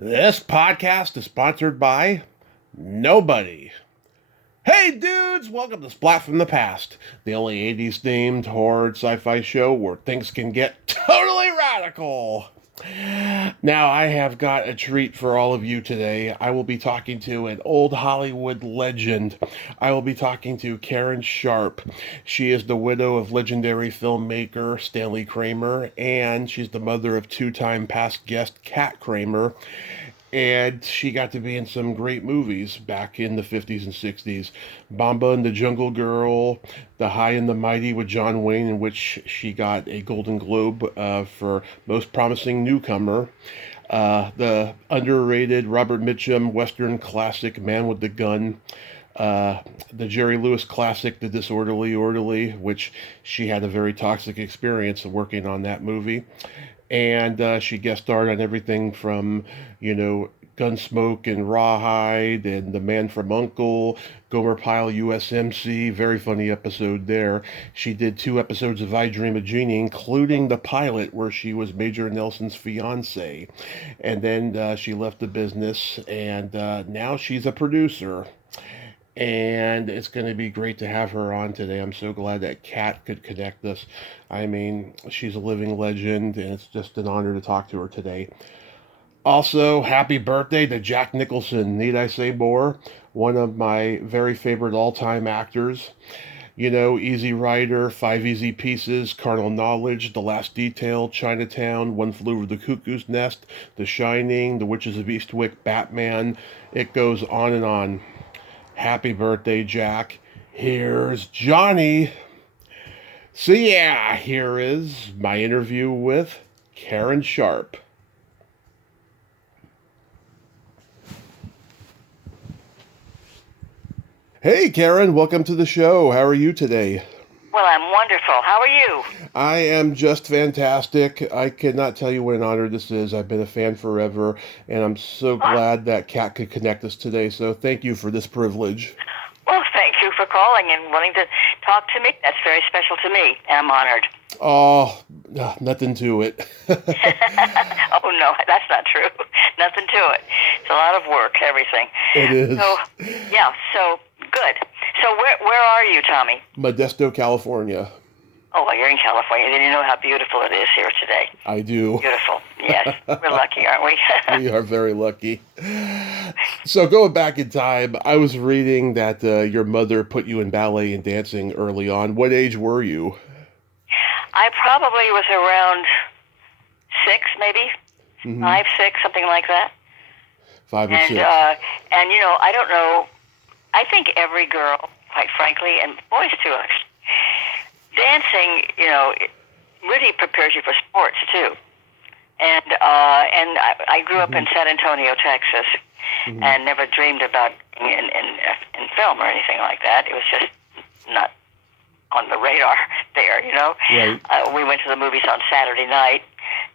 This podcast is sponsored by nobody. Hey dudes, welcome to Splat from the Past, the only 80s themed horror sci-fi show where things can get totally radical. Now, I have got a treat for all of you today. I will be talking to an old Hollywood legend. I will be talking to Karen Sharpe. She is the widow of legendary filmmaker Stanley Kramer, and she's the mother of two-time past guest Kat Kramer. And she got to be in some great movies back in the 50s and 60s. Bomba and the Jungle Girl, The High and the Mighty with John Wayne, in which she got a Golden Globe for Most Promising Newcomer. The underrated Robert Mitchum Western classic Man with the Gun. The Jerry Lewis classic, The Disorderly Ordely, which she had a very toxic experience of working on that movie. And she guest starred on everything from, Gunsmoke and Rawhide and The Man from U.N.C.L.E., Gomer Pyle USMC, very funny episode there. She did 2 episodes of I Dream of Jeannie, including the pilot where she was Major Nelson's fiance. And then she left the business, and now she's a producer. And it's going to be great to have her on today. I'm so glad that Kat could connect us. I mean, she's a living legend, and it's just an honor to talk to her today. Also, happy birthday to Jack Nicholson. Need I say more? One of my very favorite all-time actors. Easy Rider, 5 Easy Pieces, Carnal Knowledge, The Last Detail, Chinatown, One Flew Over the Cuckoo's Nest, The Shining, The Witches of Eastwick, Batman. It goes on and on. Happy birthday, Jack. Here's Johnny. So yeah, here is my interview with Karen Sharpe. Hey, Karen, welcome to the show. How are you today? Well, I'm wonderful. How are you? I am just fantastic. I cannot tell you what an honor this is. I've been a fan forever, and I'm so glad that Kat could connect us today. So thank you for this privilege. Well, thank you for calling and wanting to talk to me. That's very special to me, and I'm honored. Oh, nothing to it. Oh, no, that's not true. Nothing to it. It's a lot of work, everything. It is. So good. So where are you, Tommy? Modesto, California. Oh, well, you're in California. Then you know how beautiful it is here today. I do. Beautiful. Yes. We're lucky, aren't we? We are very lucky. So going back in time, I was reading that your mother put you in ballet and dancing early on. What age were you? I probably was around 6, maybe. Mm-hmm. 5, 6, something like that. 5 or 6. And I don't know. I think every girl, quite frankly, and boys too, actually, dancing, it really prepares you for sports too. And I grew up in San Antonio, Texas, and never dreamed about being in film or anything like that. It was just not on the radar there, Right. We went to the movies on Saturday night,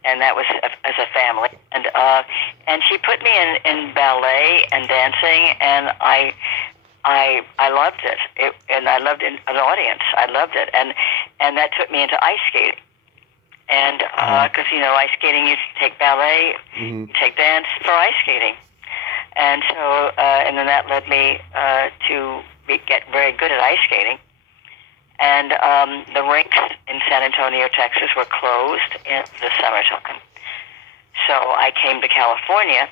and that was as a family. And she put me in ballet and dancing, and I loved it. And I loved an audience. I loved it, and that took me into ice skating. And because ice skating, you take ballet, you take dance for ice skating, and so and then that led me to get very good at ice skating. And the rinks in San Antonio, Texas, were closed in the summertime. So I came to California.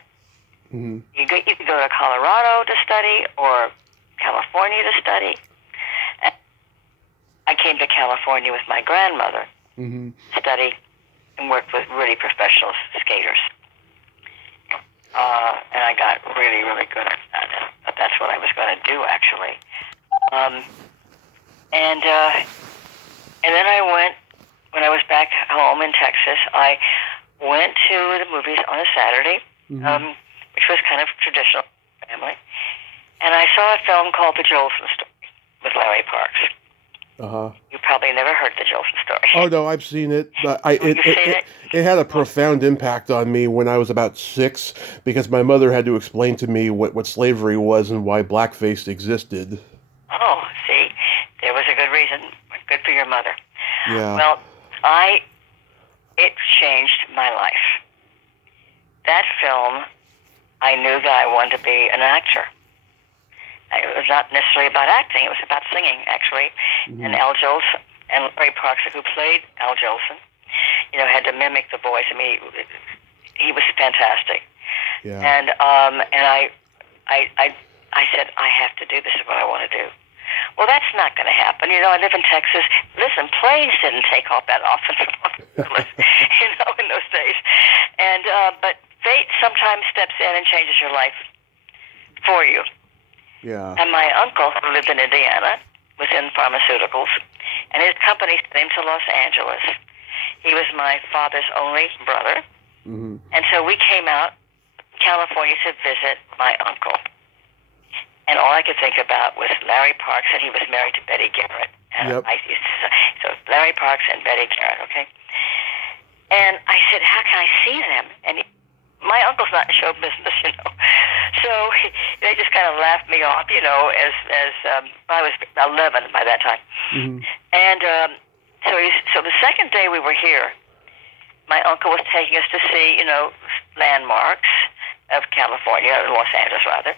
Mm-hmm. You could go to Colorado to study or California to study. And I came to California with my grandmother, study, and worked with really professional skaters. And I got really, really good at that. But that's what I was going to do, actually. And then I went, when I was back home in Texas, I went to the movies on a Saturday, which was kind of traditional family. And I saw a film called The Jolson Story with Larry Parks. Uh-huh. You probably never heard The Jolson Story. Oh, no, I've seen it. But it had a profound impact on me when I was about 6, because my mother had to explain to me what slavery was and why blackface existed. Oh, see, there was a good reason. Good for your mother. Yeah. Well, it changed my life. That film I knew that I wanted to be an actor. It was not necessarily about acting. It was about singing, actually. Mm-hmm. And Al Jolson and Larry Parks, who played Al Jolson, had to mimic the voice. I mean, he was fantastic. Yeah. And I said, I have to do this. Is what I want to do. Well, that's not going to happen. I live in Texas. Listen, planes didn't take off that often from Los Angeles, in those days. And but fate sometimes steps in and changes your life for you. Yeah. And my uncle, who lived in Indiana, was in pharmaceuticals, and his company sent him to Los Angeles. He was my father's only brother, Mm-hmm. and so we came out California to visit my uncle. And all I could think about was Larry Parks, and he was married to Betty Garrett. And Yep. So Larry Parks and Betty Garrett, okay? And I said, how can I see them? And my uncle's not in show business, So they just kind of laughed me off, as I was 11 by that time. Mm-hmm. And so the second day we were here, my uncle was taking us to see, landmarks of California, Los Angeles rather.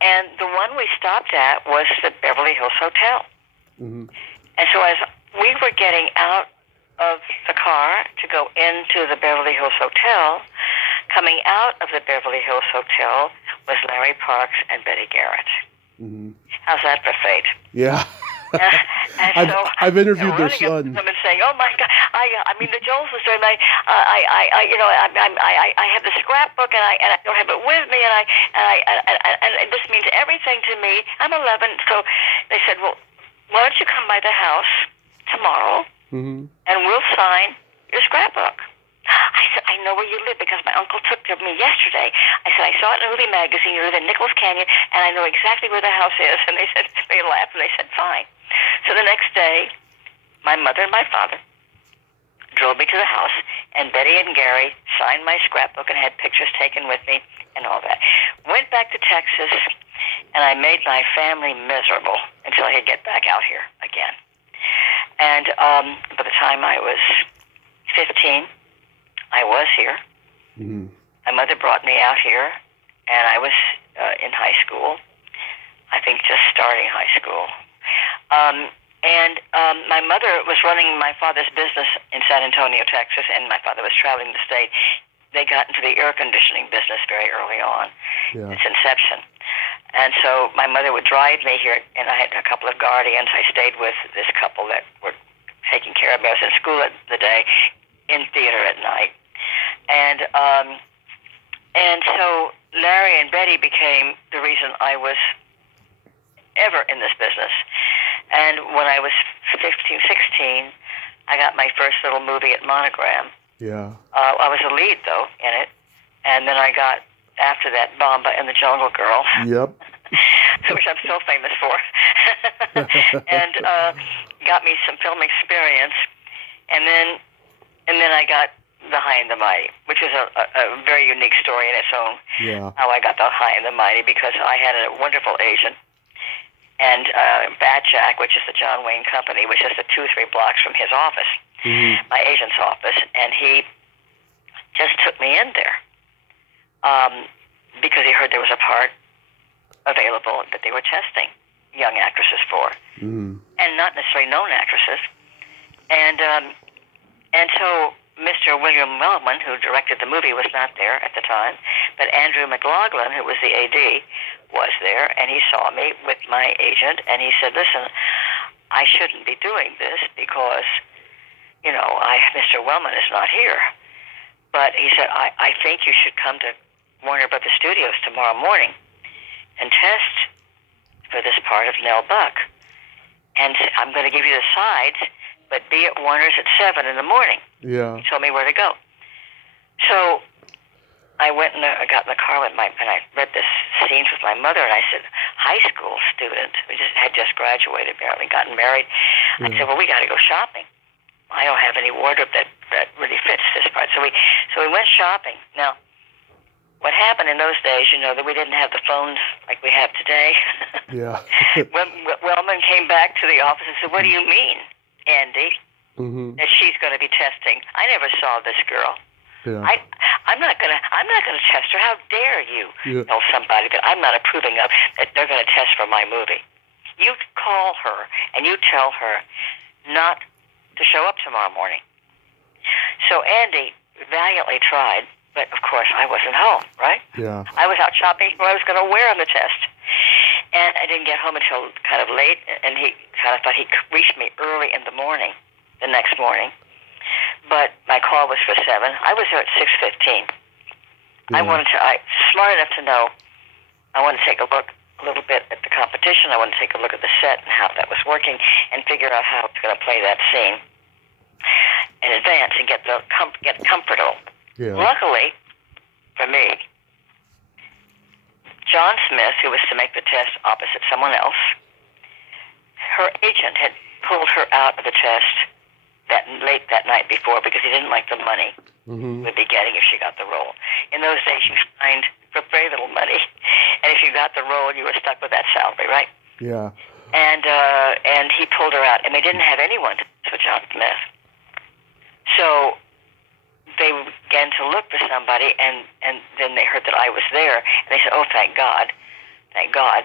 And the one we stopped at was the Beverly Hills Hotel. Mm-hmm. And so as we were getting out of the car to go into the Beverly Hills Hotel, coming out of the Beverly Hills Hotel was Larry Parks and Betty Garrett. Mm-hmm. How's that for fate? Yeah. And so I've interviewed their son. Women saying, "Oh my God, I mean the Jones was doing. I have the scrapbook and I don't have it with me and this means everything to me. I'm 11." So they said, "Well, why don't you come by the house tomorrow Mm-hmm. and we'll sign your scrapbook?" I said, "I know where you live because my uncle took it to me yesterday." I said, "I saw it in a movie magazine. You live in Nichols Canyon, and I know exactly where the house is." And they laughed, and they said, "Fine." So the next day, my mother and my father drove me to the house, and Betty and Gary signed my scrapbook and had pictures taken with me and all that. Went back to Texas, and I made my family miserable until I could get back out here again. And by the time I was 15, I was here. Mm-hmm. My mother brought me out here, and I was in high school. I think just starting high school. My mother was running my father's business in San Antonio, Texas, and my father was traveling the state. They got into the air conditioning business very early on, its inception. And so my mother would drive me here, and I had a couple of guardians. I stayed with this couple that were taking care of me. I was in school at the day, in theater at night. And so Larry and Betty became the reason I was ever in this business. And when I was 15, 16, I got my first little movie at Monogram. Yeah. I was a lead, though, in it. And then I got, after that, Bomba and the Jungle Girl. Yep. Which I'm still famous for. And got me some film experience. And then I got The High and the Mighty, which is a very unique story in its own. Yeah. How I got The High and the Mighty, because I had a wonderful agent. And Bad Jack, which is the John Wayne Company, which is the 2-3 blocks from his office, my agent's office, and he just took me in there because he heard there was a part available that they were testing young actresses for, and not necessarily known actresses. And so Mr. William Wellman, who directed the movie, was not there at the time, but Andrew McLaughlin, who was the AD, was there, and he saw me with my agent, and he said, "Listen, I shouldn't be doing this because, Mr. Wellman is not here." But he said, I think you should come to Warner Brothers Studios tomorrow morning and test for this part of Nell Buck. And I'm going to give you the sides, but be at Warner's at 7 in the morning. Yeah. He told me where to go. So I went and I got in the car and I read this scenes with my mother, and I said, high school student, we had just graduated, barely gotten married. I said, well, we got to go shopping. I don't have any wardrobe that really fits this part. So we went shopping. Now, what happened in those days, that we didn't have the phones like we have today. Yeah. Wellman came back to the office and said, "What do you mean, Andy, Mm-hmm. that she's going to be testing? I never saw this girl." Yeah. I'm not gonna test her. How dare you Yeah. tell somebody that I'm not approving of that they're gonna test for my movie? You call her and you tell her not to show up tomorrow morning. So Andy valiantly tried, but of course I wasn't home, right? Yeah. I was out shopping for what I was going to wear on the test. And I didn't get home until kind of late, and he kind of thought he reached me early in the morning, the next morning. But my call was for 7. I was there at 6:15. Yeah. Smart enough to know, I wanted to take a look a little bit at the competition. I wanted to take a look at the set and how that was working and figure out how it's going to play that scene in advance and get comfortable. Yeah. Luckily for me, John Smith, who was to make the test opposite someone else, her agent had pulled her out of the test late that night before because he didn't like the money we'd be getting if she got the role. In those days, you signed for very little money, and if you got the role, you were stuck with that salary, right? Yeah. And he pulled her out, and they didn't have anyone to for John Smith. So they began to look for somebody, and then they heard that I was there, and they said, "Oh, thank God,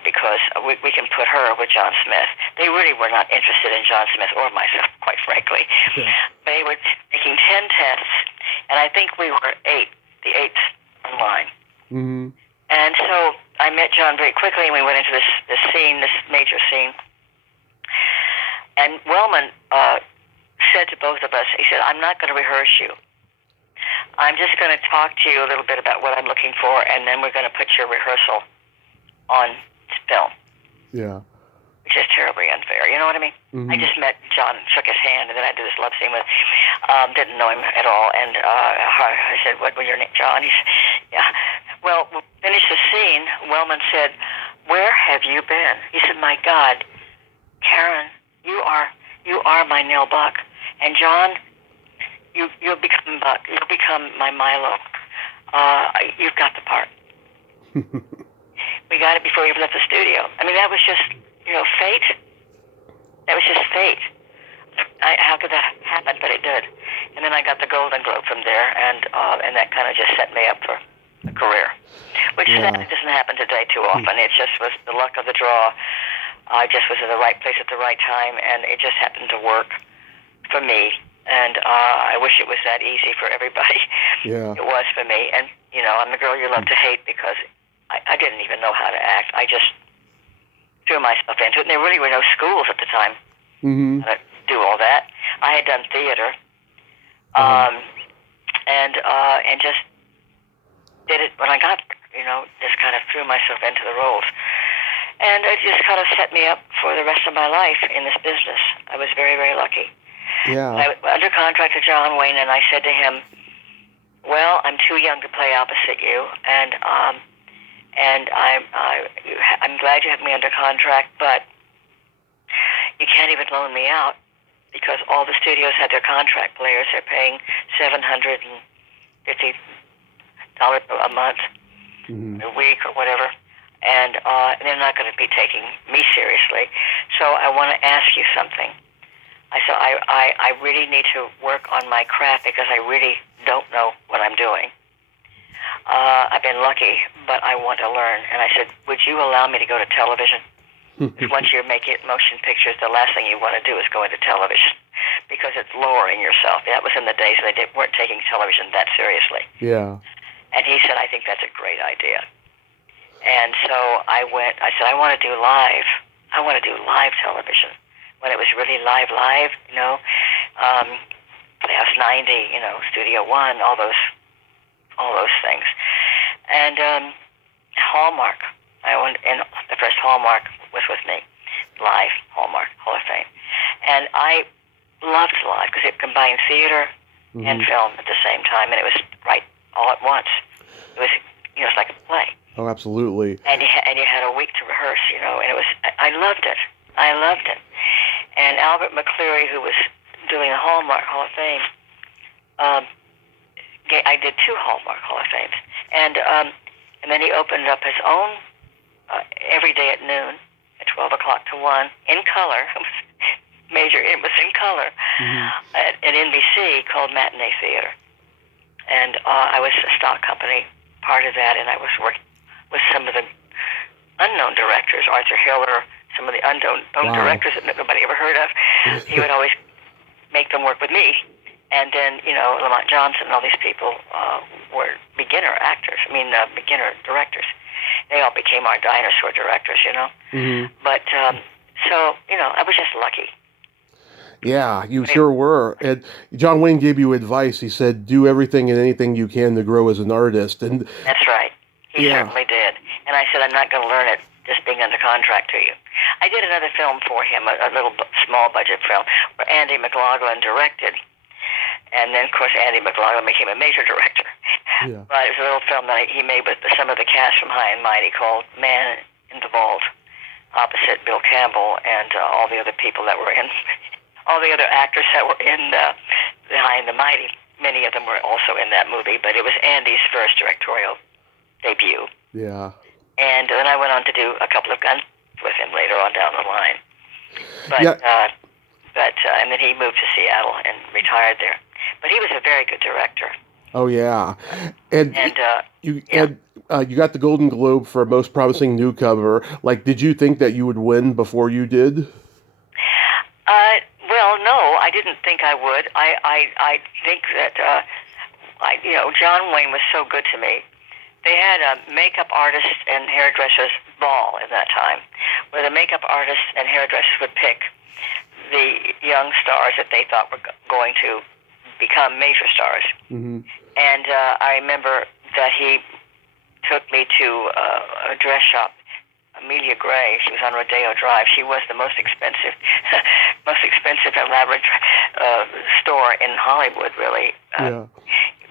because we can put her with John Smith." They really were not interested in John Smith or myself, quite frankly. Yeah. They were taking 10 tests, and I think we were the eighth in line. Mm-hmm. And so I met John very quickly, and we went into this scene, this major scene. And Wellman said to both of us, he said, "I'm not going to rehearse you. I'm just going to talk to you a little bit about what I'm looking for, and then we're going to put your rehearsal on film." Yeah. Which is terribly unfair, you know what I mean? Mm-hmm. I just met John, shook his hand, and then I did this love scene with, didn't know him at all, and I said, "What was your name, John?" He said, "Yeah." Well, we'll finish the scene. Wellman said, "Where have you been?" He said, "My God, Karen, you are my Neil Buck, and John, you'll become Buck. You'll become my Milo. You've got the part." We got it before we left the studio. I mean, that was just, fate. That was just fate. How could that happen? But it did. And then I got the Golden Globe from there, and that kind of just set me up for a career, which doesn't happen today too often. It just was the luck of the draw. I just was in the right place at the right time, and it just happened to work for me. And I wish it was that easy for everybody. Yeah. It was for me. And, I'm the girl you love to hate because I didn't even know how to act. I just threw myself into it. And there really were no schools at the time to do all that. I had done theater and just did it when I got there, just kind of threw myself into the roles. And it just kind of set me up for the rest of my life in this business. I was very, very lucky. Yeah. I was under contract to John Wayne, and I said to him, "Well, I'm too young to play opposite you, and I'm glad you have me under contract, but you can't even loan me out because all the studios had their contract players. They're paying $750 a month, a week, or whatever, and they're not going to be taking me seriously. So I want to ask you something." I said, I really need to work on my craft because I really don't know what I'm doing. I've been lucky, but I want to learn. And I said, "Would you allow me to go to television?" Once you're making motion pictures, the last thing you want to do is go into television because it's lowering yourself. That was in the days they weren't taking television that seriously. Yeah. And he said, "I think that's a great idea." And so I said, "I want to do live. I want to do live television." When it was really live, Playhouse 90, Studio One, all those things. And Hallmark, and the first Hallmark was with me, live Hallmark Hall of Fame. And I loved live because it combined theater and film at the same time, and it was right all at once. It was, it's like a play. Oh, absolutely. And you had a week to rehearse, and it was, I loved it. I loved it. And Albert McCleary, who was doing the Hallmark Hall of Fame, I did 2 Hallmark Hall of Fames. And then he opened up his own every day at noon, at 12 o'clock to 1, in color. It was in color at NBC, called Matinee Theater. and I was a stock company part of that, and I was working with some of the unknown directors, Arthur Hiller, some of the unknown directors that nobody ever heard of. He would always make them work with me. And then, Lamont Johnson and all these people were beginner actors. Beginner directors. They all became our dinosaur directors, Mm-hmm. But, I was just lucky. Yeah, you sure were. And John Wayne gave you advice. He said, do everything and anything you can to grow as an artist. And that's right. He certainly did. And I said, I'm not going to learn it just being under contract to you. I did another film for him, a little small budget film, where Andy McLaughlin directed. And then, of course, Andy McLaughlin became a major director. Yeah. But it was a little film that he made with some of the cast from High and Mighty called Man in the Vault, opposite Bill Campbell and all the other people that were in, all the other actors that were in the High and the Mighty. Many of them were also in that movie, but it was Andy's first directorial debut. Yeah. And then I went on to do a couple of guns with him later on down the line. But, and then he moved to Seattle and retired there. But he was a very good director. Oh yeah, and you got the Golden Globe for Most Promising Newcomer. Like, did you think that you would win before you did? Well, no, I didn't think I would. I think that John Wayne was so good to me. They had a makeup artist and hairdressers ball at that time, where the makeup artists and hairdressers would pick the young stars that they thought were going to become major stars. Mm-hmm. And I remember that he took me to a dress shop, Amelia Gray. She was on Rodeo Drive. She was the most expensive elaborate store in Hollywood, really.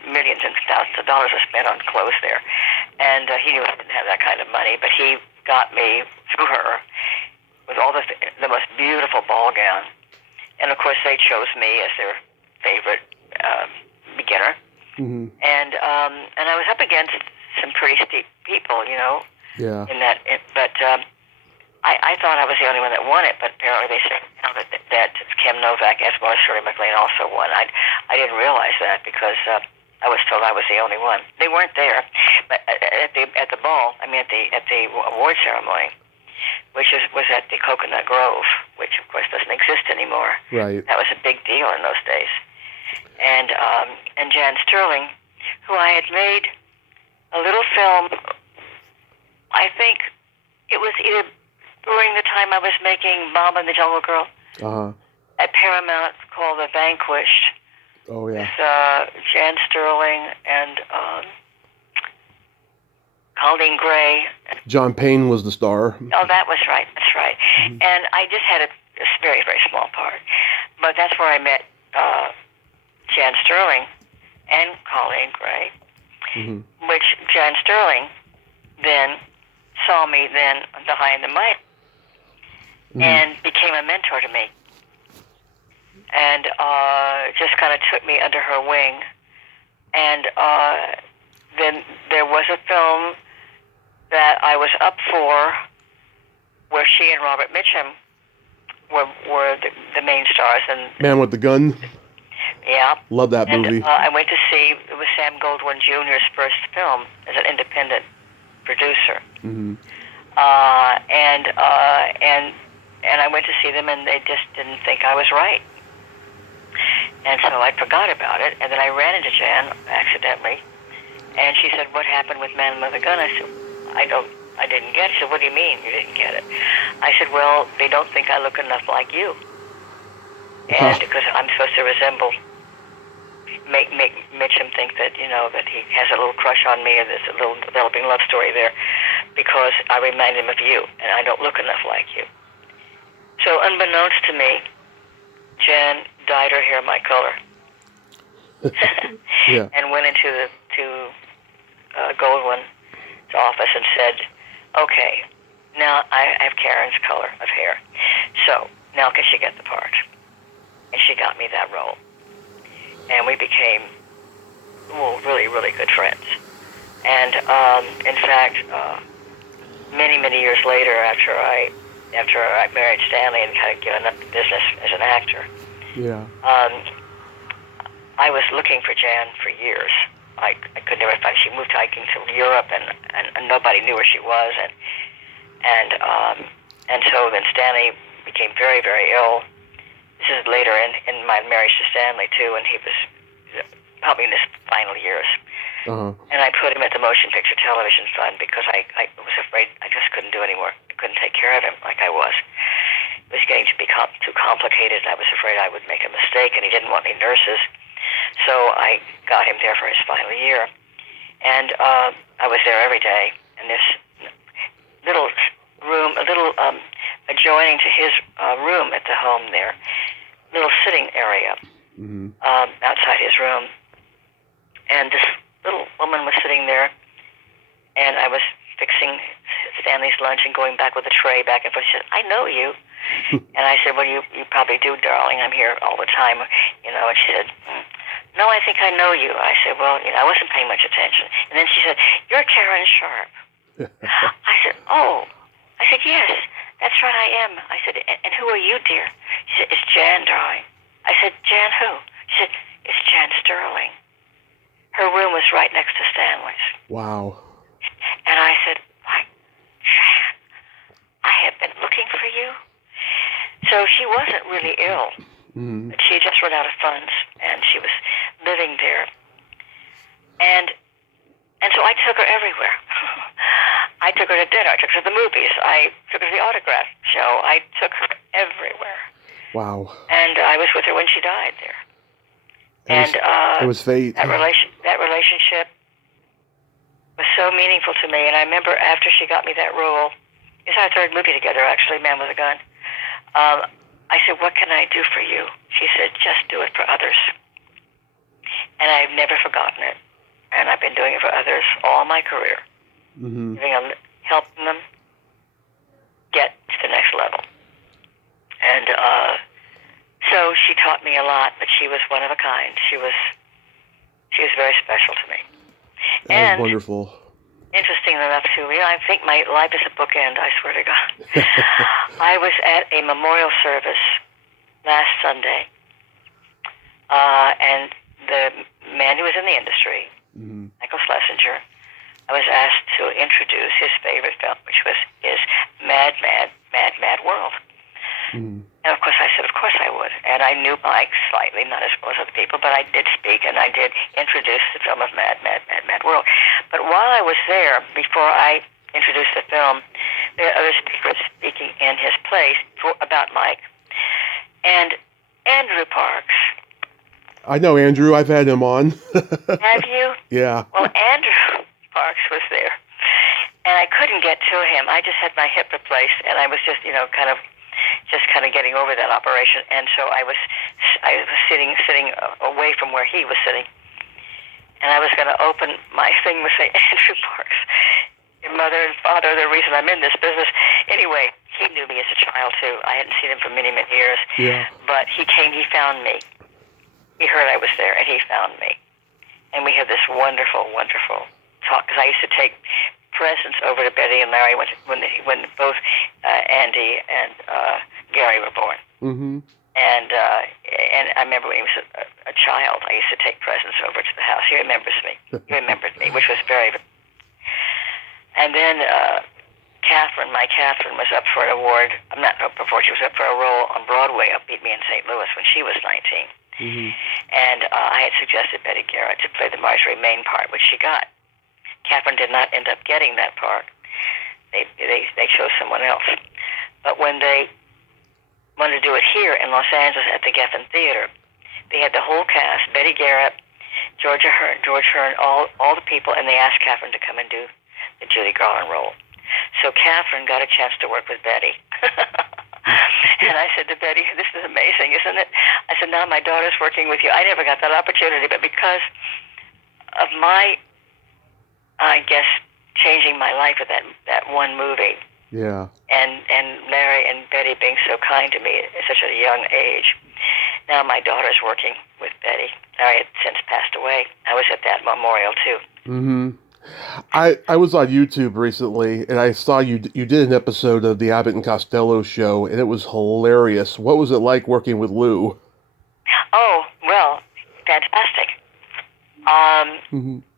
Millions and thousands of dollars were spent on clothes there. And he knew I didn't have that kind of money, but he got me through her with all the most beautiful ball gown. And, of course, they chose me as their favorite beginner. Mm-hmm. And I was up against some pretty steep people, Yeah. But I thought I was the only one that won it, but apparently they said that Kim Novak as well as Shirley MacLaine also won. I didn't realize that because I was told I was the only one. They weren't there, but at the ball, at the award ceremony, which was at the Coconut Grove, which of course doesn't exist anymore. Right. That was a big deal in those days. And Jan Sterling, who I had made a little film, I think it was either during the time I was making Bomba and the Jungle Girl at Paramount, called The Vanquished. Oh yeah. With Jan Sterling and Colleen Gray. John Payne was the star. Oh, that's right. Mm-hmm. And I just had a very, very small part. But that's where I met Jan Sterling and Colleen Gray, which Jan Sterling then saw me then on the High and the Mighty and became a mentor to me. And just kind of took me under her wing. And then there was a film that I was up for where she and Robert Mitchum were the main stars. And Man with the Gun? Yeah. Love that movie. I went to see, it was Sam Goldwyn Jr.'s first film as an independent producer. Mm-hmm. And I went to see them, and they just didn't think I was right. And so I forgot about it, and then I ran into Jan accidentally, and she said, "What happened with Man with a Gun?" I said, I didn't get it. She said, "What do you mean you didn't get it?" I said, "Well, they don't think I look enough like you. And because I'm supposed to resemble, make Mitchum think that, that he has a little crush on me, and there's a little developing love story there, because I remind him of you, and I don't look enough like you." So unbeknownst to me, Jan dyed her hair my color. Yeah. And went into Goldwyn's office and said, "Okay, now I have Karen's color of hair. So now can she get the part?" And she got me that role. And we became really, really good friends. And in fact, many, many years later, after I married Stanley and kind of given up the business as an actor, Yeah. I was looking for Jan for years. I could never find. She moved hiking to Europe, and nobody knew where she was, and so then Stanley became very, very ill. This is later in my marriage to Stanley too, and he was probably in his final years. Uh-huh. And I put him at the Motion Picture Television Fund because I was afraid I just couldn't do anymore. I couldn't take care of him like I was. It was getting to be too complicated, and I was afraid I would make a mistake, and he didn't want any nurses. So I got him there for his final year. And I was there every day. And this little room, adjoining to his room at the home there, little sitting area outside his room. And this little woman was sitting there, and I was fixing Stanley's lunch and going back with a tray back and forth. She said, "I know you." And I said, "Well, you probably do, darling. I'm here all the time, you know." And she said, "No, I think I know you." I said, "Well, you know, I wasn't paying much attention." And then she said, "You're Karen Sharpe." I said, "Oh." I said, "Yes, that's right, I am." I said, "And who are you, dear?" She said, "It's Jan, darling." I said, "Jan who?" She said, "It's Jan Sterling." Her room was right next to Stanley's. Wow. And I said, "Why, Jan, I have been looking for you." So she wasn't really ill. Mm-hmm. She had just run out of funds, and she was living there. And so I took her everywhere. I took her to dinner. I took her to the movies. I took her to the autograph show. I took her everywhere. Wow. And I was with her when she died there. It was fate. That relationship was so meaningful to me. And I remember after she got me that role, it's our third movie together, actually, Man with a Gun. I said, "What can I do for you?" She said, "Just do it for others." And I've never forgotten it. And I've been doing it for others all my career, helping them get to the next level. And so she taught me a lot, but she was one of a kind. She was very special to me. That was wonderful. Interesting enough, too, you know, I think my life is a bookend, I swear to God. I was at a memorial service last Sunday, and the man who was in the industry, Michael Schlesinger, I was asked to introduce his favorite film, which was his Mad, Mad, Mad, Mad World. And of course I said, of course I would. And I knew Mike slightly, not as well as other people, but I did speak, and I did introduce the film of Mad, Mad, Mad, Mad World. But while I was there, before I introduced the film, there were other speakers speaking in his place about Mike. And Andrew Parks. I know Andrew. I've had him on. Have you? Yeah. Well, Andrew Parks was there. And I couldn't get to him. I just had my hip replaced, and I was just, you know, kind of getting over that operation. And so I was sitting away from where he was sitting. And I was going to open my thing with say, "Andrew Parks, your mother and father are the reason I'm in this business." Anyway, he knew me as a child too. I hadn't seen him for many, many years. Yeah. But he came, he found me. He heard I was there, and he found me. And we had this wonderful, wonderful talk, because I used to take presents over to Betty and Larry when both Andy and Gary were born. Mm-hmm. And I remember when he was a child, I used to take presents over to the house. He remembers me. He remembered me, which was very, very... And then my Catherine was up for an award. I'm not up before. She was up for a role on Broadway up Beat Me in St. Louis when she was 19. Mm-hmm. And I had suggested Betty Garrett to play the Marjorie Main part, which she got. Catherine did not end up getting that part. They chose someone else. But when they wanted to do it here in Los Angeles at the Geffen Theater, they had the whole cast, Betty Garrett, George Hearn, all the people, and they asked Catherine to come and do the Judy Garland role. So Catherine got a chance to work with Betty. And I said to Betty, "This is amazing, isn't it?" I said, "Now my daughter's working with you." I never got that opportunity, but because of my, I guess, changing my life with that one movie. Yeah. And Larry and Betty being so kind to me at such a young age. Now my daughter's working with Betty. Larry had since passed away. I was at that memorial too. Mm-hmm. I was on YouTube recently, and I saw you did an episode of the Abbott and Costello show, and it was hilarious. What was it like working with Lou? Oh, well, fantastic.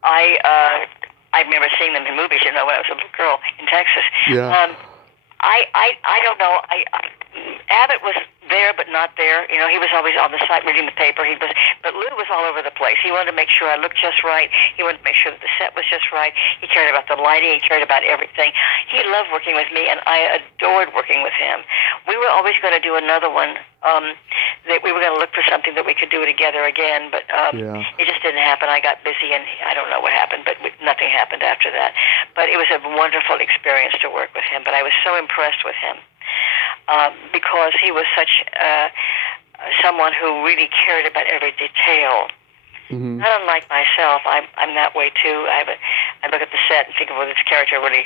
I remember seeing them in movies, when I was a little girl in Texas. Yeah. I don't know. Abbott was there, but not there. He was always on the side reading the paper. But Lou was all over the place. He wanted to make sure I looked just right. He wanted to make sure that the set was just right. He cared about the lighting. He cared about everything. He loved working with me, and I adored working with him. We were always going to do another one. That we were going to look for something that we could do together again, but it just didn't happen. I got busy, and I don't know what happened, but nothing happened after that. But it was a wonderful experience to work with him. But I was so impressed with him because he was such someone who really cared about every detail. Mm-hmm. Not unlike myself, I'm that way too. I look at the set and think, well, this character really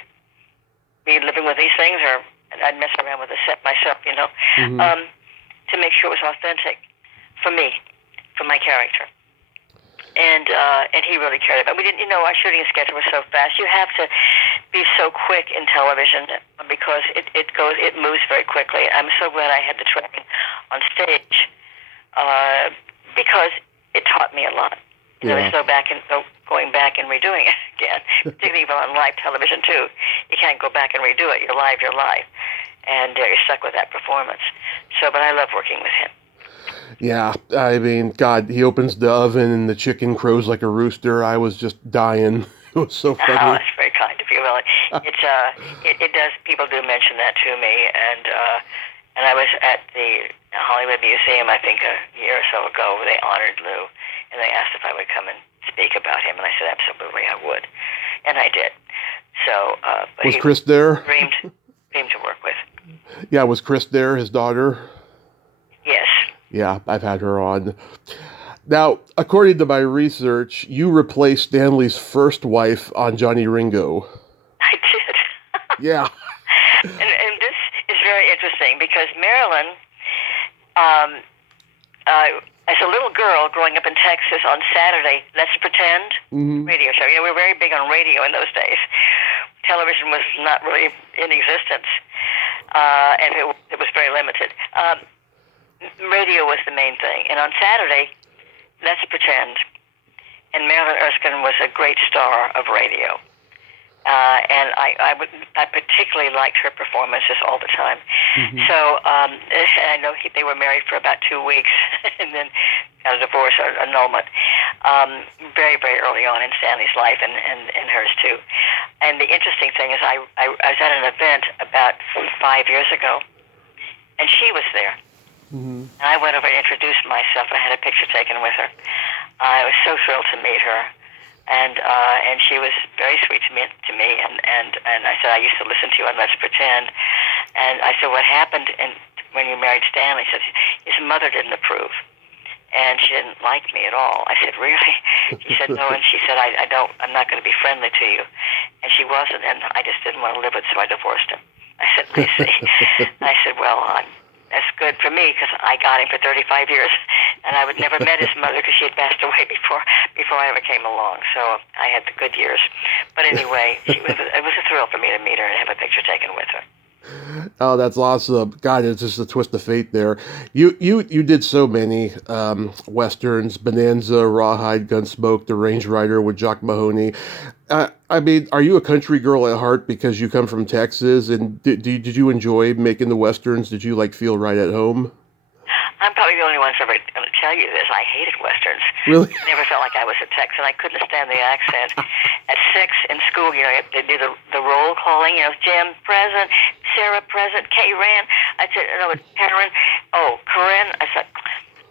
be living with these things, or I'd mess around with the set myself, Mm-hmm. To make sure it was authentic for me, for my character. And he really cared about it. We didn't, our shooting schedule was so fast. You have to be so quick in television because it moves very quickly. I'm so glad I had the training on stage because it taught me a lot. Going back and redoing it again, particularly on live television too. You can't go back and redo it. You're live. And you're stuck with that performance. But I love working with him. Yeah, I mean, God, he opens the oven and the chicken crows like a rooster. I was just dying. It was so funny. Oh, it's very kind of you. Well, it does. People do mention that to me, and I was at the Hollywood Museum, I think a year or so ago, where they honored Lou, and they asked if I would come and speak about him, and I said absolutely I would, and I did. So, was Chris there? Dreamed to work with. Yeah, was Chris there, his daughter? Yes. Yeah, I've had her on. Now, according to my research, you replaced Stanley's first wife on Johnny Ringo. I did. Yeah. And this is very interesting because Marilyn, as a little girl growing up in Texas on Saturday, Let's Pretend, radio show. We were very big on radio in those days. Television was not really in existence, and it was very limited. Radio was the main thing. And on Saturday, Let's Pretend, and Marilyn Erskine was a great star of radio. And I particularly liked her performances all the time. Mm-hmm. So I know they were married for about 2 weeks and then got a divorce or annulment very, very early on in Stanley's life and hers too. And the interesting thing is I was at an event about 5 years ago, and she was there. Mm-hmm. And I went over and introduced myself. I had a picture taken with her. I was so thrilled to meet her. And she was very sweet to me, and I said, I used to listen to you on Let's Pretend, and I said, what happened when you married Stanley? She said, his mother didn't approve, and she didn't like me at all. I said, really? She said, no, and she said, I'm not going to be friendly to you, and she wasn't, and I just didn't want to live with, so I divorced him. I said, I see. I said, well, that's good for me because I got him for 35 years, and I would never met his mother because she had passed away before I ever came along. So I had the good years. But anyway, it was a thrill for me to meet her and have a picture taken with her. Oh, that's awesome. God, it's just a twist of fate there. You did so many Westerns, Bonanza, Rawhide, Gunsmoke, The Range Rider with Jock Mahoney. I mean, are you a country girl at heart because you come from Texas? And did you enjoy making the Westerns? Did you feel right at home? I'm probably the only one that's ever going to tell you this. I hated Westerns. Really? I never felt like I was a Texan. I couldn't stand the accent. At 6 in school, they do the roll calling. Jim present, Sarah present, Kay ran. I said, no, it's Karen. Oh, Corinne. I said,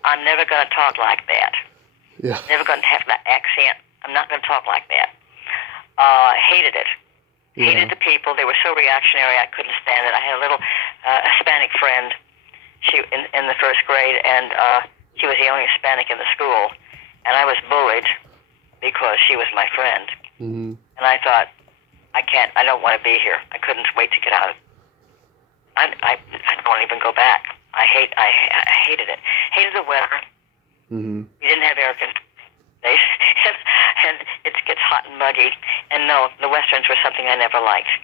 I'm never going to talk like that. Yeah. Never going to have that accent. I'm not going to talk like that. Hated it. Yeah. Hated the people. They were so reactionary. I couldn't stand it. I had a little Hispanic friend. She in the first grade, and she was the only Hispanic in the school, and I was bullied because she was my friend. Mm-hmm. And I thought, I don't want to be here. I couldn't wait to get out. I don't even go back. I hated it. Hated the weather. Mm-hmm. We didn't have air conditioning, and it gets hot and muggy. And no, the Westerns were something I never liked.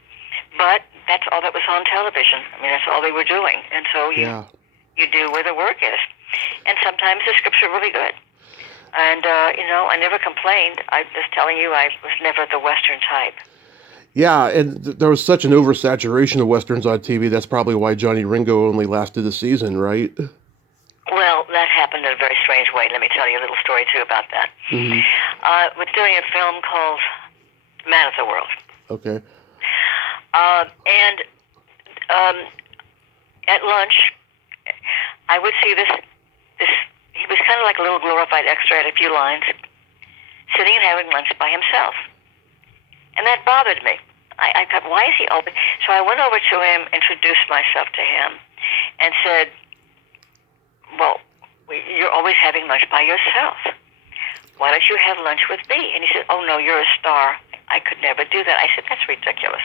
But that's all that was on television. I mean, that's all they were doing, and so you do where the work is. And sometimes the scripts are really good. And, I never complained. I'm just telling you, I was never the Western type. Yeah, and there was such an oversaturation of westerns on TV. That's probably why Johnny Ringo only lasted a season, right? Well, that happened in a very strange way. Let me tell you a little story, too, about that. Mm-hmm. I was doing a film called Man of the World. Okay. And at lunch, I would see this, he was kind of like a little glorified extra, had a few lines, sitting and having lunch by himself. And that bothered me. I thought, why is he open? So I went over to him, introduced myself to him, and said, well, you're always having lunch by yourself. Why don't you have lunch with me? And he said, oh, no, you're a star. I could never do that. I said, that's ridiculous.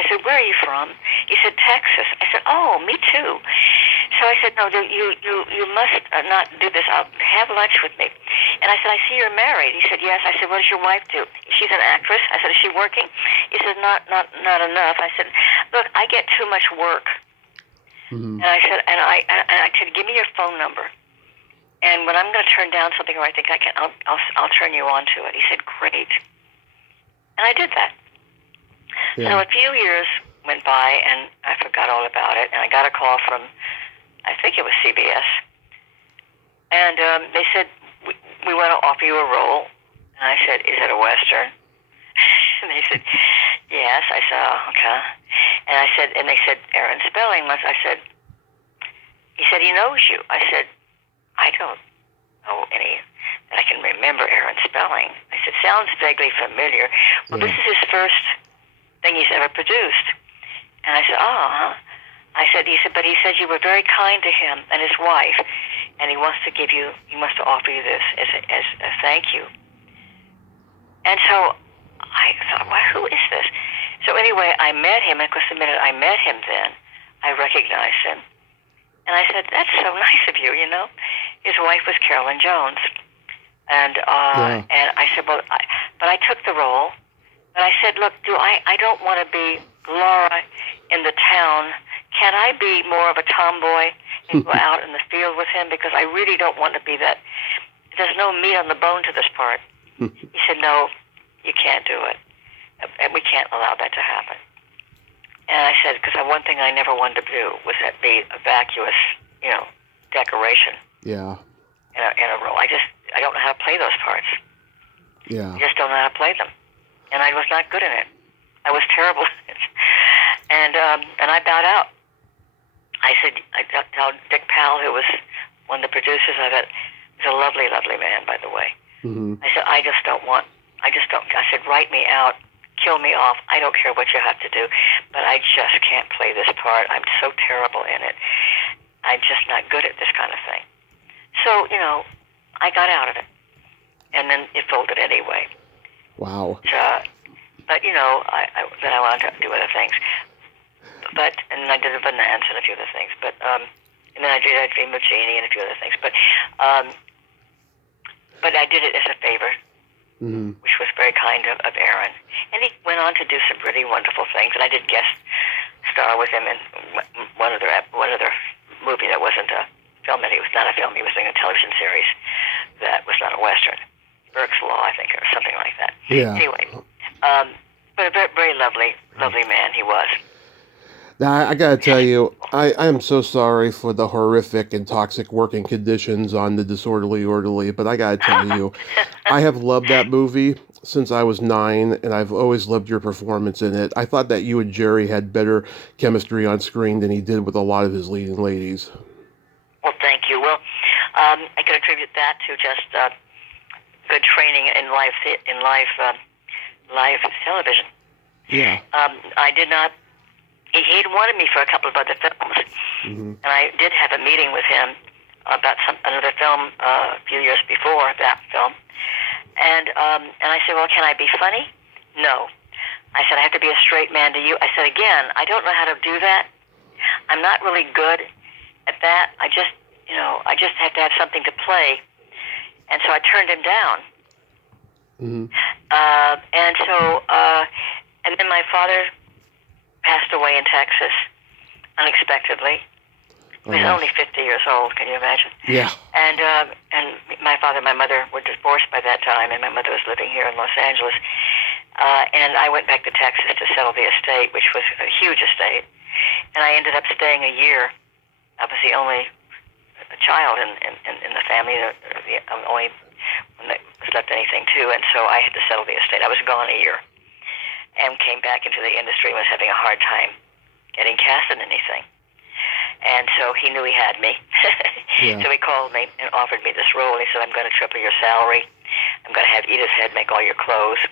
I said, where are you from? He said, Texas. I said, oh, me too. So I said, no, you must not do this. I'll have lunch with me. And I said, I see you're married. He said, yes. I said, what does your wife do? She's an actress. I said, is she working? He said, not enough. I said, look, I get too much work. Mm-hmm. And I said, and I said, give me your phone number. And when I'm going to turn down something, or I think I can, I'll turn you on to it. He said, great. And I did that. Yeah. So a few years went by, and I forgot all about it. And I got a call from, I think it was CBS. And they said, we want to offer you a role. And I said, is it a Western? And they said, yes. I said, oh, okay. And they said, Aaron Spelling. I said, he said, he knows you. I said, I don't know any that I can remember Aaron Spelling. I said, sounds vaguely familiar. Well, Yeah. this is his first thing he's ever produced. And I said, oh, huh? He said, but he said you were very kind to him and his wife, and he wants to offer you this as a thank you. And so I thought, well, who is this? So anyway, I met him, and of course the minute I met him then, I recognized him. And I said, that's so nice of you, His wife was Carolyn Jones. And and I said, well, but I took the role. But I said, look, I don't want to be Laura in the town. Can I be more of a tomboy and go out in the field with him? Because I really don't want to be that. There's no meat on the bone to this part. He said, no, you can't do it. And we can't allow that to happen. And I said, because one thing I never wanted to do was be a vacuous, decoration. Yeah. In a role. I don't know how to play those parts. Yeah. I just don't know how to play them. And I was not good in it. I was terrible in it. And I bowed out. I told Dick Powell, who was one of the producers of it, he's a lovely, lovely man, by the way. Mm-hmm. I said, I said, write me out, kill me off. I don't care what you have to do, but I just can't play this part. I'm so terrible in it. I'm just not good at this kind of thing. So, I got out of it. And then it folded anyway. Wow. But, then I wanted to do other things. And then I did the Bonanza and a few other things. And then I did Dream of Jeannie and a few other things. But I did it as a favor, which was very kind of Aaron. And he went on to do some really wonderful things. And I did guest star with him in one other movie that wasn't a film. And he was not a film. He was in a television series that was not a Western. Burke's Law, I think, or something like that. Yeah. Anyway, but a very, very lovely man he was. Now, I gotta tell you, I am so sorry for the horrific and toxic working conditions on the Disorderly Orderly, but I gotta tell you, I have loved that movie since I was 9, and I've always loved your performance in it. I thought that you and Jerry had better chemistry on screen than he did with a lot of his leading ladies. Well, thank you. Well, I could attribute that to just good training in live television. Yeah. I did not. He'd wanted me for a couple of other films, and I did have a meeting with him about another film a few years before that film, and I said, well, can I be funny? No. I said, I have to be a straight man to you. I said, again, I don't know how to do that. I'm not really good at that. I just have to have something to play. And so I turned him down. And then my father passed away in Texas unexpectedly. He was only 50 years old. Can you imagine? Yeah. And my father and my mother were divorced by that time, and my mother was living here in Los Angeles. And I went back to Texas to settle the estate, which was a huge estate. And I ended up staying a year. I was the only child in the family, the only one that was left anything to, and so I had to settle the estate. I was gone a year and came back into the industry and was having a hard time getting cast in anything. And so he knew he had me. Yeah. So he called me and offered me this role. He said, I'm going to triple your salary. I'm going to have Edith's head make all your clothes.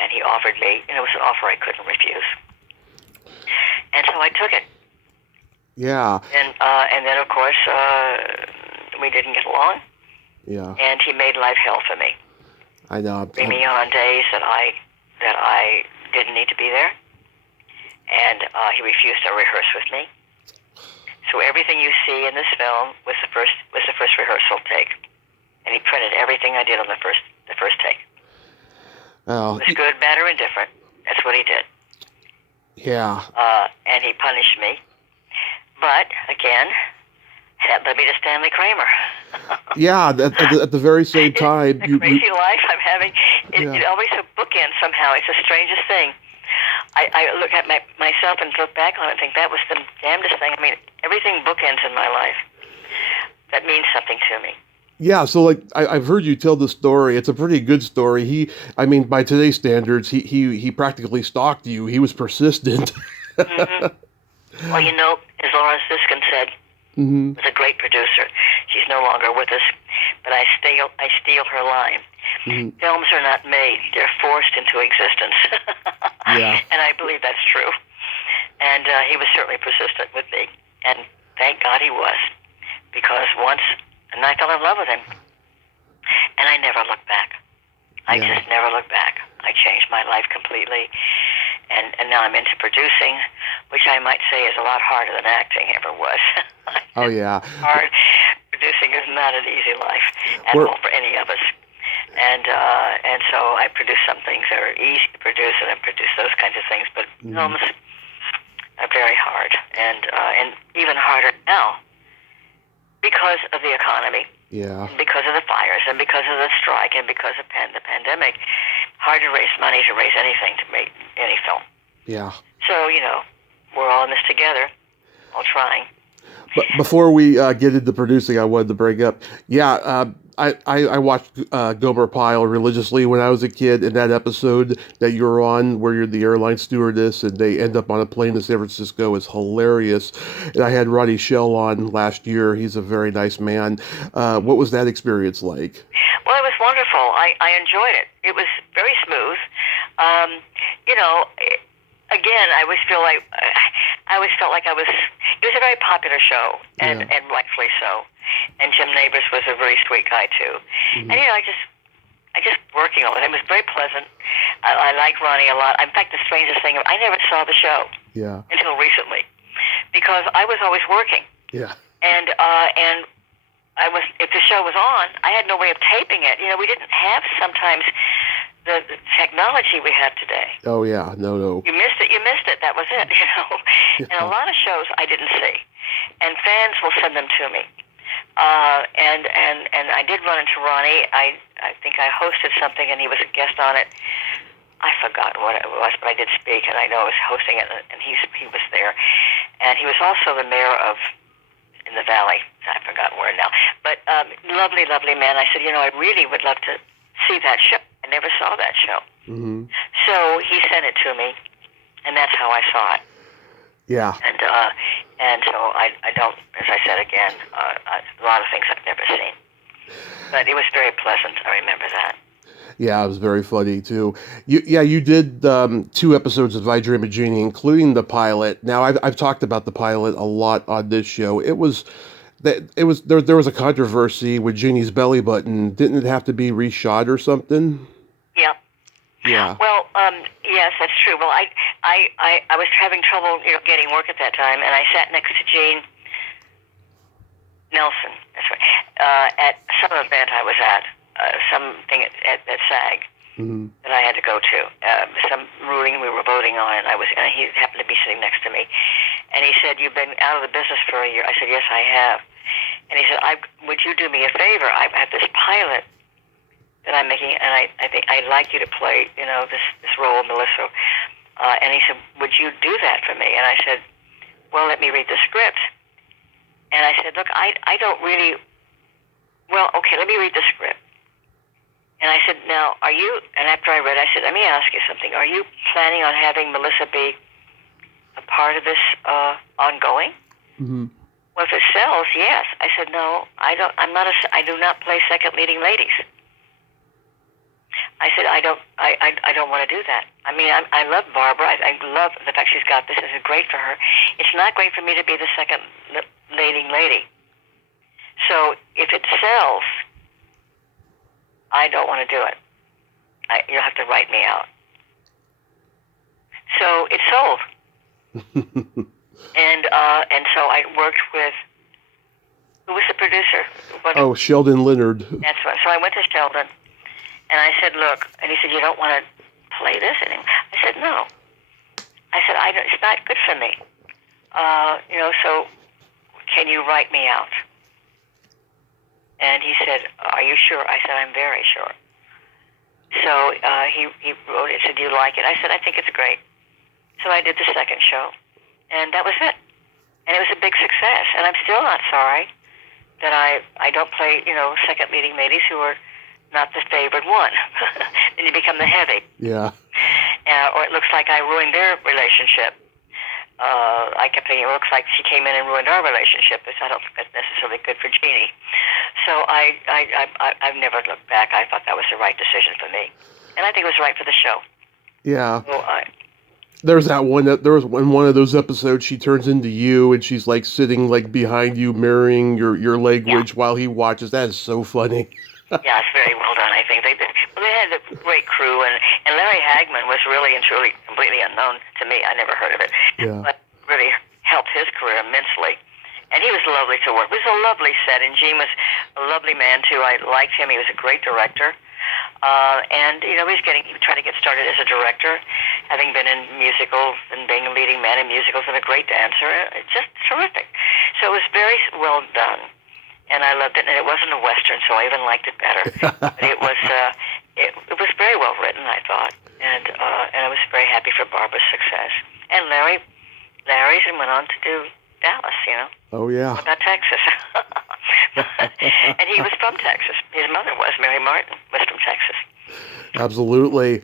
And he offered me, and it was an offer I couldn't refuse. And so I took it. Yeah. And then, of course, we didn't get along. Yeah. And he made life hell for me. I know. Bring me on days that I didn't need to be there. And he refused to rehearse with me. So everything you see in this film was the first rehearsal take, and he printed everything I did on the first take. Oh. It was good, bad, or indifferent. That's what he did. Yeah. And he punished me, but again, that led me to Stanley Kramer. Yeah. At the very same time, the crazy life I'm having. It always a bookend somehow. It's the strangest thing. I look at myself and look back on it and think that was the damnedest thing. I mean, everything bookends in my life. That means something to me. Yeah, so like I've heard you tell the story. It's a pretty good story. I mean, by today's standards, he practically stalked you. He was persistent. Mm-hmm. Well, as Laura Siskin said, mm-hmm. was a great producer. She's no longer with us, but I steal her line. Mm-hmm. Films are not made; they're forced into existence. Yeah. And I believe that's true. And he was certainly persistent with me, and thank God he was, because and I fell in love with him, and I never looked back. I just never looked back. I changed my life completely, and now I'm into producing, which I might say is a lot harder than acting ever was. Oh yeah. Hard. Producing is not an easy life at all for any of us. And so I produce some things that are easy to produce, and I produce those kinds of things. But films are very hard, and even harder now because of the economy, because of the fires, and because of the strike, and because of the pandemic. Hard to raise money to raise anything to make any film. Yeah. So we're all in this together, all trying. But before we get into producing, I wanted to bring up, I watched Gomer Pyle religiously when I was a kid, and that episode that you're on where you're the airline stewardess and they end up on a plane to San Francisco is hilarious. And I had Roddy Shell on last year. He's a very nice man. What was that experience like? Well, it was wonderful. I enjoyed it. It was very smooth. Again, I always felt like it was a very popular show, and rightfully so. And Jim Nabors was a very sweet guy too. Mm-hmm. And I just working on it. It was very pleasant. I like Ronnie a lot. In fact, the strangest thing, I never saw the show until recently, because I was always working. Yeah. And if the show was on, I had no way of taping it. We didn't have sometimes the technology we have today. Oh yeah, no. You missed it. That was it. Yeah. And a lot of shows I didn't see, and fans will send them to me. And I did run into Ronnie. I think I hosted something, and he was a guest on it. I forgot what it was, but I did speak, and I know I was hosting it, and he was there, and he was also the mayor of in the Valley. I forgot where now, but lovely, lovely man. I said, I really would love to see that show. I never saw that show. Mm-hmm. So he sent it to me, and that's how I saw it. Yeah. And so I don't, as I said again, a lot of things I've never seen. But it was very pleasant. I remember that. Yeah, it was very funny too. You did 2 episodes of I Dream of Jeannie, including the pilot. Now I've talked about the pilot a lot on this show. There was a controversy with Jeannie's belly button. Didn't it have to be reshot or something? Yeah. Yeah. Well, yes, that's true. Well, I was having trouble, getting work at that time, and I sat next to Jean Nelson. That's right. At some event I was at, something at SAG that I had to go to. Some ruling we were voting on, and he happened to be sitting next to me, And he said, "You've been out of the business for a year." I said, "Yes, I have." And he said, "Would you do me a favor? I have this pilot that I'm making, and I think I'd like you to play, this role, Melissa." And he said, "Would you do that for me?" And I said, "Well, let me read the script." And I said, "Look, I don't really. Well, okay, let me read the script." And I said, "Now, are you?" And after I read, I said, "Let me ask you something. Are you planning on having Melissa be a part of this ongoing?" Mm-hmm. "Well, if it sells, yes." I said, "No, I don't. I do not play second leading ladies." I said, I don't want to do that. I mean, I love Barbara. I love the fact she's got this. This is great for her. It's not great for me to be the second leading lady. So if it sells, I don't want to do it. You'll have to write me out. So it sold. And so I worked with, who was the producer? Oh, Sheldon Leonard. That's right. So I went to Sheldon, and I said, "Look," and he said, "You don't want to play this anymore?" I said, "No." I said, "It's not good for me. So can you write me out?" And he said, "Are you sure?" I said, "I'm very sure." So he wrote it, said, "Do you like it?" I said, "I think it's great." So I did the second show, and that was it. And it was a big success. And I'm still not sorry that I don't play, second leading ladies who are not the favored one. Then you become the heavy. Yeah. Or it looks like I ruined their relationship. I kept thinking, it looks like she came in and ruined our relationship, which I don't think that's necessarily good for Jeannie. So I've never looked back. I thought that was the right decision for me. And I think it was right for the show. Yeah. So There's that one that there was in one of those episodes she turns into you and she's like sitting like behind you mirroring your language while he watches. That is so funny. Yeah, it's very well done. I think they did. Well, they had a great crew, and Larry Hagman was really and truly completely unknown to me. I never heard of it, but really helped his career immensely. And he was lovely to work with. It was a lovely set, and Gene was a lovely man too. I liked him. He was a great director. And he was trying to get started as a director, having been in musicals and being a leading man in musicals and a great dancer. It's just terrific. So it was very well done, and I loved it. And it wasn't a Western, so I even liked it better. But it was very well written, I thought, and I was very happy for Barbara's success. And Larry's and went on to do Dallas. Oh yeah. What about Texas? And he was from Texas. His mother was, Mary Martin, was from Texas. Absolutely.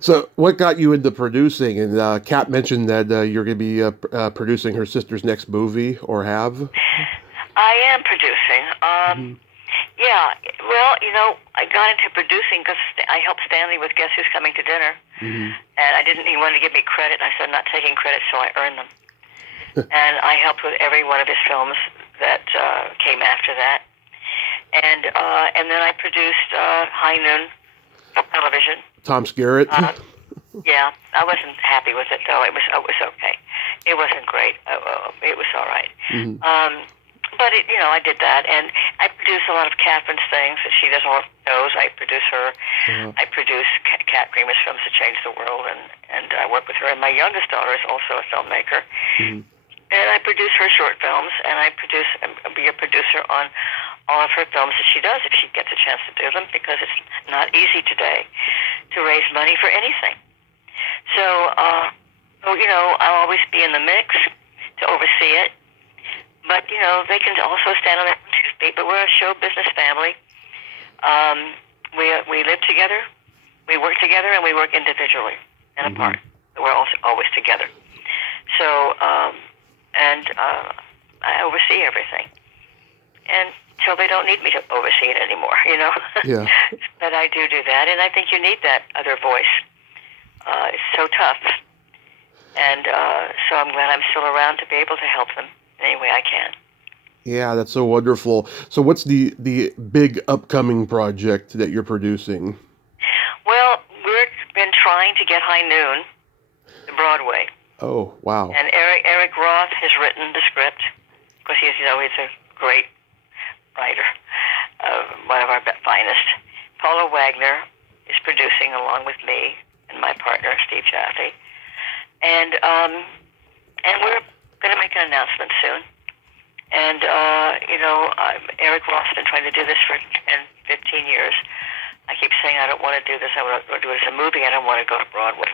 So what got you into producing? And Kat mentioned that you're going to be producing her sister's next movie, or have? I am producing. Yeah. Well, I got into producing because I helped Stanley with Guess Who's Coming to Dinner. And he wanted to give me credit. And I said, I'm not taking credit, so I earned them. And I helped with every one of his films that came after that. And then I produced High Noon television. Tom Skerritt. Yeah, I wasn't happy with it though. It was okay. It wasn't great. It was all right. But I did that, and I produce a lot of Catherine's things that she does all shows. I produce her. I produce Kat Creamer's films to change the world, and I work with her. And my youngest daughter is also a filmmaker. And I produce her short films, and be a producer on all of her films that she does if she gets a chance to do them, because it's not easy today to raise money for anything. So, I'll always be in the mix to oversee it. But, they can also stand on their own 2 feet. But we're a show business family. We live together, we work together, and we work individually and apart. We're also always together. So, I oversee everything. And so they don't need me to oversee it anymore, Yeah. But I do that, and I think you need that other voice. It's so tough. And so I'm glad I'm still around to be able to help them in any way I can. Yeah, that's so wonderful. So what's the big upcoming project that you're producing? Well, we've been trying to get High Noon to Broadway. Oh, wow. And Eric Roth has written the script, because he's a great writer, one of our finest. Paula Wagner is producing along with me and my partner, Steve Jaffe. And we're going to an announcement soon. And, Eric Ross has been trying to do this for 10, 15 years. I keep saying I don't want to do this. I want to do it as a movie. I don't want to go to Broadway.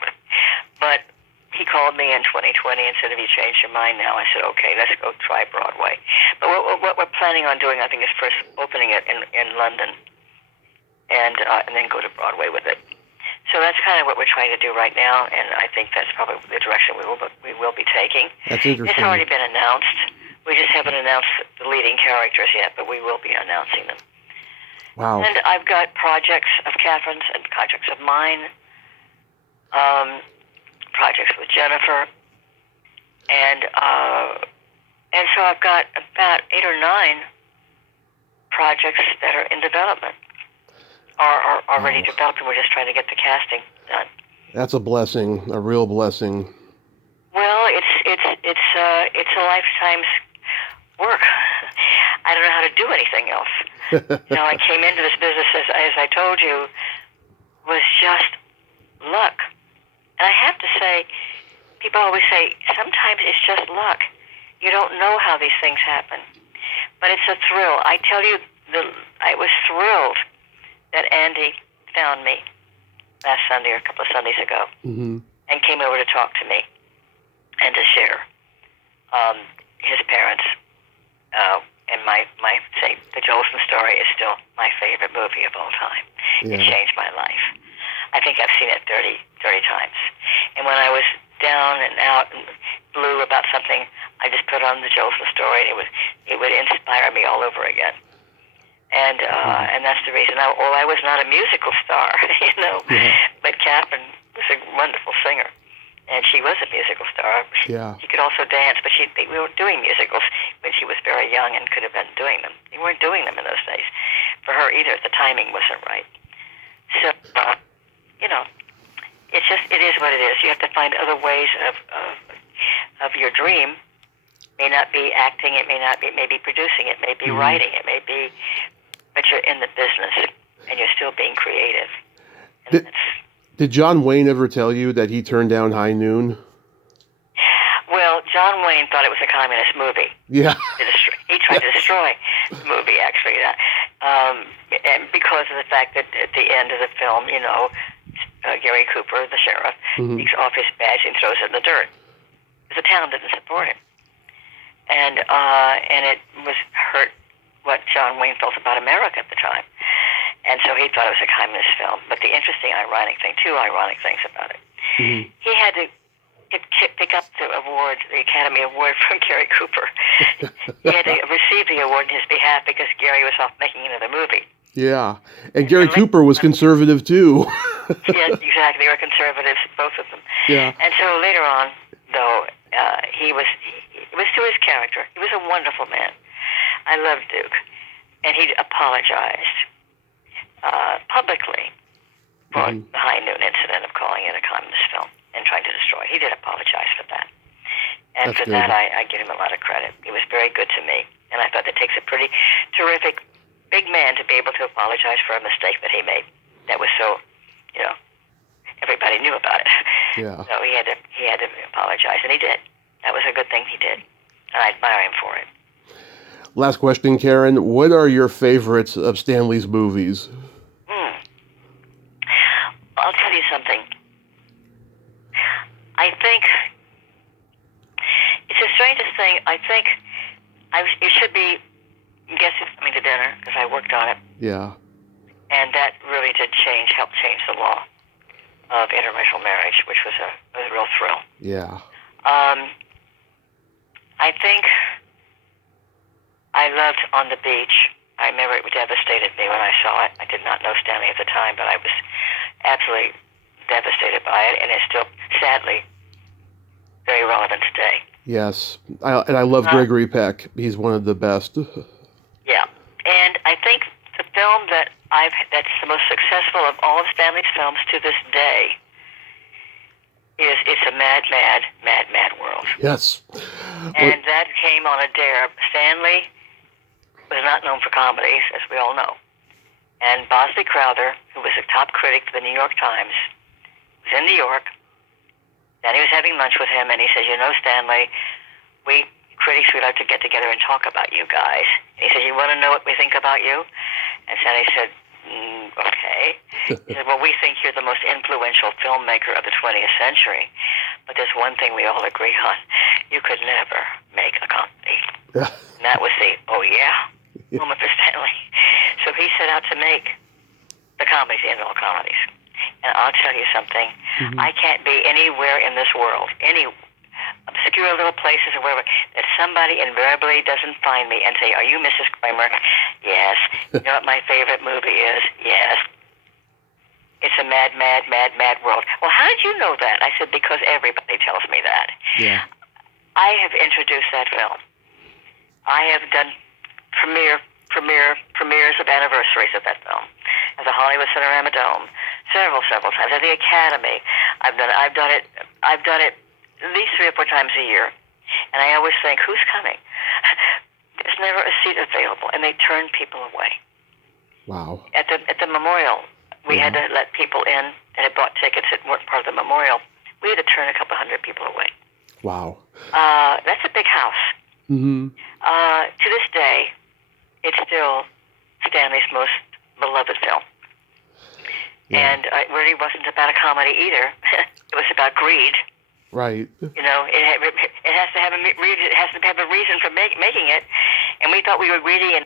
But he called me in 2020 and said, have you changed your mind now? I said, okay, let's go try Broadway. But what we're planning on doing, I think, is first opening it in London and then go to Broadway with it. So that's kind of what we're trying to do right now, and I think that's probably the direction we will be taking. That's interesting. It's already been announced. We just haven't announced the leading characters yet, but we will be announcing them. Wow. And I've got projects of Catherine's and projects of mine, projects with Jennifer, and so I've got about 8 or 9 projects that are in development, are already developed, and we're just trying to get the casting done. That's a blessing, a real blessing. Well, it's a lifetime's work. I don't know how to do anything else. I came into this business, as I told you, was just luck. And I have to say, people always say, sometimes it's just luck. You don't know how these things happen. But it's a thrill. I tell you, I was thrilled that Andy found me last Sunday or a couple of Sundays ago and came over to talk to me and to share his parents. And the Jolson story is still my favorite movie of all time. Yeah. It changed my life. I think I've seen it 30 times. And when I was down and out and blue about something, I just put on the Jolson story, and it would inspire me all over again. And that's the reason. I was not a musical star, but Catherine was a wonderful singer. And she was a musical star. She could also dance, but we were doing musicals when she was very young and could have been doing them. They weren't doing them in those days. For her either, the timing wasn't right. So, it is what it is. You have to find other ways of your dream. It may not be acting, it may be producing, it may be writing, it may be, but you're in the business and you're still being creative. Did John Wayne ever tell you that he turned down High Noon? Well, John Wayne thought it was a communist movie. Yeah. He tried to destroy the movie, actually. And because of the fact that at the end of the film, Gary Cooper, the sheriff, takes off his badge and throws it in the dirt. The town didn't support him. And it was hurt what John Wayne felt about America at the time. And so he thought it was a communist film. But the interesting, two ironic things about it. He had to pick up the Academy Award from Gary Cooper. He had to receive the award on his behalf because Gary was off making another movie. Yeah, and Gary Cooper was conservative too. Yes, exactly. They were conservatives, both of them. Yeah. And so later on, though, it was to his character. He was a wonderful man. I loved Duke, and he apologized publicly for the High Noon incident of calling it a communist film and trying to destroy. He did apologize for that. And That's for good. that, I give him a lot of credit. He was very good to me. And I thought that takes a pretty terrific big man to be able to apologize for a mistake that he made. That was so, everybody knew about it. Yeah. So he had to apologize, and he did. That was a good thing he did. And I admire him for it. Last question, Karen. What are your favorites of Stan Lee's movies? I'll tell you something. I think it's the strangest thing. I think it should be Guess Who's Coming to Dinner, because I worked on it. Yeah. And that really did help change the law of interracial marriage, which was a real thrill. Yeah. I think I loved On the Beach. I remember it devastated me when I saw it. I did not know Stanley at the time, but I was absolutely devastated by it, and it's still, sadly, very relevant today. Yes. I love Gregory Peck. He's one of the best. Yeah. And I think the film that's the most successful of all of Stanley's films to this day is It's a Mad, Mad, Mad, Mad World. Yes. And that came on a dare. Stanley was not known for comedies, as we all know. And Bosley Crowther, who was a top critic for the New York Times, was in New York. Danny was having lunch with him, and he said, Stanley, we critics we like to get together and talk about you guys. He said, you want to know what we think about you? And Stanley said, okay. He said, well, we think you're the most influential filmmaker of the 20th century. But there's one thing we all agree on. You could never make a comedy. And that was the, moment for Stanley. So he set out to make the comedies, the end of all comedies. And I'll tell you something. Mm-hmm. I can't be anywhere in this world, any obscure little places or wherever, that somebody invariably doesn't find me and say, are you Mrs. Kramer? Yes. You know what my favorite movie is? Yes. It's a mad, mad, mad, mad world. Well, how did you know that? I said, because everybody tells me that. Yeah. I have introduced that film. I have done premieres of anniversaries of that film at the Hollywood Cinerama Dome several times. At the Academy, I've done it at least 3 or 4 times a year, and I always think, who's coming? There's never a seat available, and they turn people away. Wow. At the memorial, we had to let people in that had bought tickets that weren't part of the memorial. We had to turn a couple hundred people away. Wow. That's a big house. Mm-hmm. To this day, it's still Stanley's most beloved film. Yeah. And it really wasn't about a comedy either. It was about greed. Right. You know, it has to have a reason for making it. And we thought we were greedy in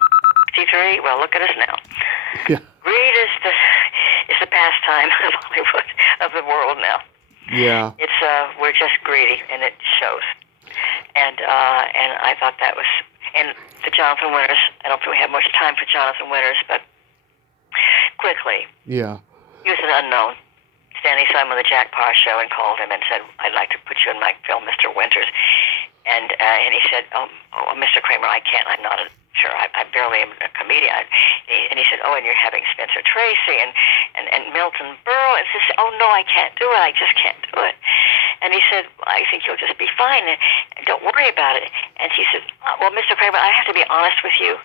'63. Well, look at us now. Yeah. Greed is the pastime of Hollywood, of the world now. Yeah. It's we're just greedy, and it shows. And I thought that was, and the Jonathan Winters. I don't think we have much time for Jonathan Winters, but quickly. Yeah. He was an unknown. Stanley saw him on the Jack Parr show and called him and said, I'd like to put you in my film, Mr. Winters. And he said, oh, Mr. Kramer, I can't. I'm not sure. I barely am a comedian. And he said, and you're having Spencer Tracy and Milton Berle. And he said, no, I can't do it. I just can't do it. And he said, I think you'll just be fine. And don't worry about it. And she said, well, Mr. Kramer, I have to be honest with you.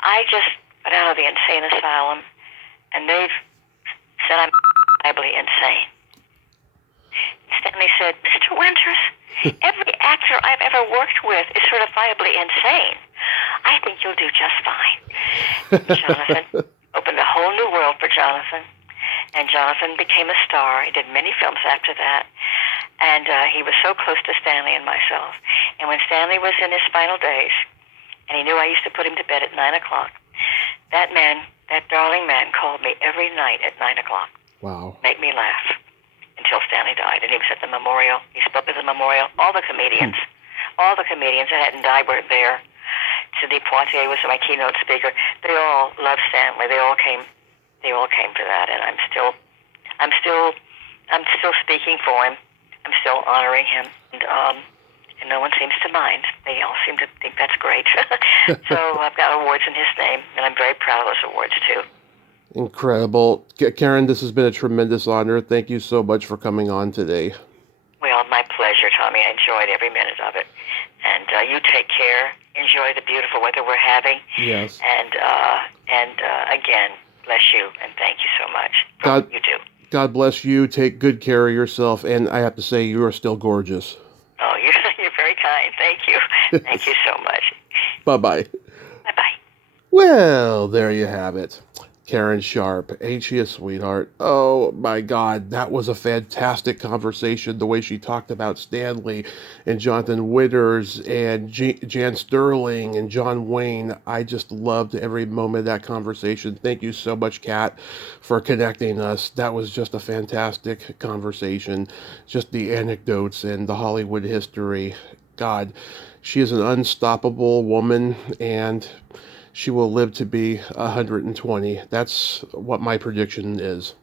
I just got out of the insane asylum, and they've said I'm insane. Stanley said, Mr. Winters, every actor I've ever worked with is certifiably insane. I think you'll do just fine. Jonathan opened a whole new world for Jonathan, and Jonathan became a star. He did many films after that, and he was so close to Stanley and myself. And when Stanley was in his final days, and he knew I used to put him to bed at 9 o'clock, that man, that darling man, called me every night at 9 o'clock. Wow. Make me laugh until Stanley died. And he was at the memorial. He spoke at the memorial. All the comedians that hadn't died were there. Sidney Poitier was my keynote speaker. They all loved Stanley. They all came to that. And I'm still speaking for him. I'm still honoring him. And no one seems to mind. They all seem to think that's great. So I've got awards in his name, and I'm very proud of those awards too. Incredible. Karen, this has been a tremendous honor. Thank you so much for coming on today. Well, my pleasure, Tommy. I enjoyed every minute of it. And you take care. Enjoy the beautiful weather we're having. Yes. And again, bless you, and thank you so much for what you do. God bless you. Take good care of yourself. And I have to say, you are still gorgeous. Oh, you're very kind. Thank you. Thank you so much. Bye-bye. Bye-bye. Well, there you have it. Karen Sharpe, ain't she a sweetheart? Oh my God, that was a fantastic conversation. The way she talked about Stanley and Jonathan Winters and Jan Sterling and John Wayne. I just loved every moment of that conversation. Thank you so much, Kat, for connecting us. That was just a fantastic conversation. Just the anecdotes and the Hollywood history. God, she is an unstoppable woman, and she will live to be 120. That's what my prediction is.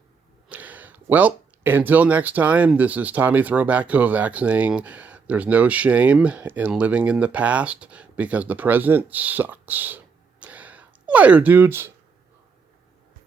Well, until next time, this is Tommy Throwback Kovac saying there's no shame in living in the past because the present sucks. Later, dudes.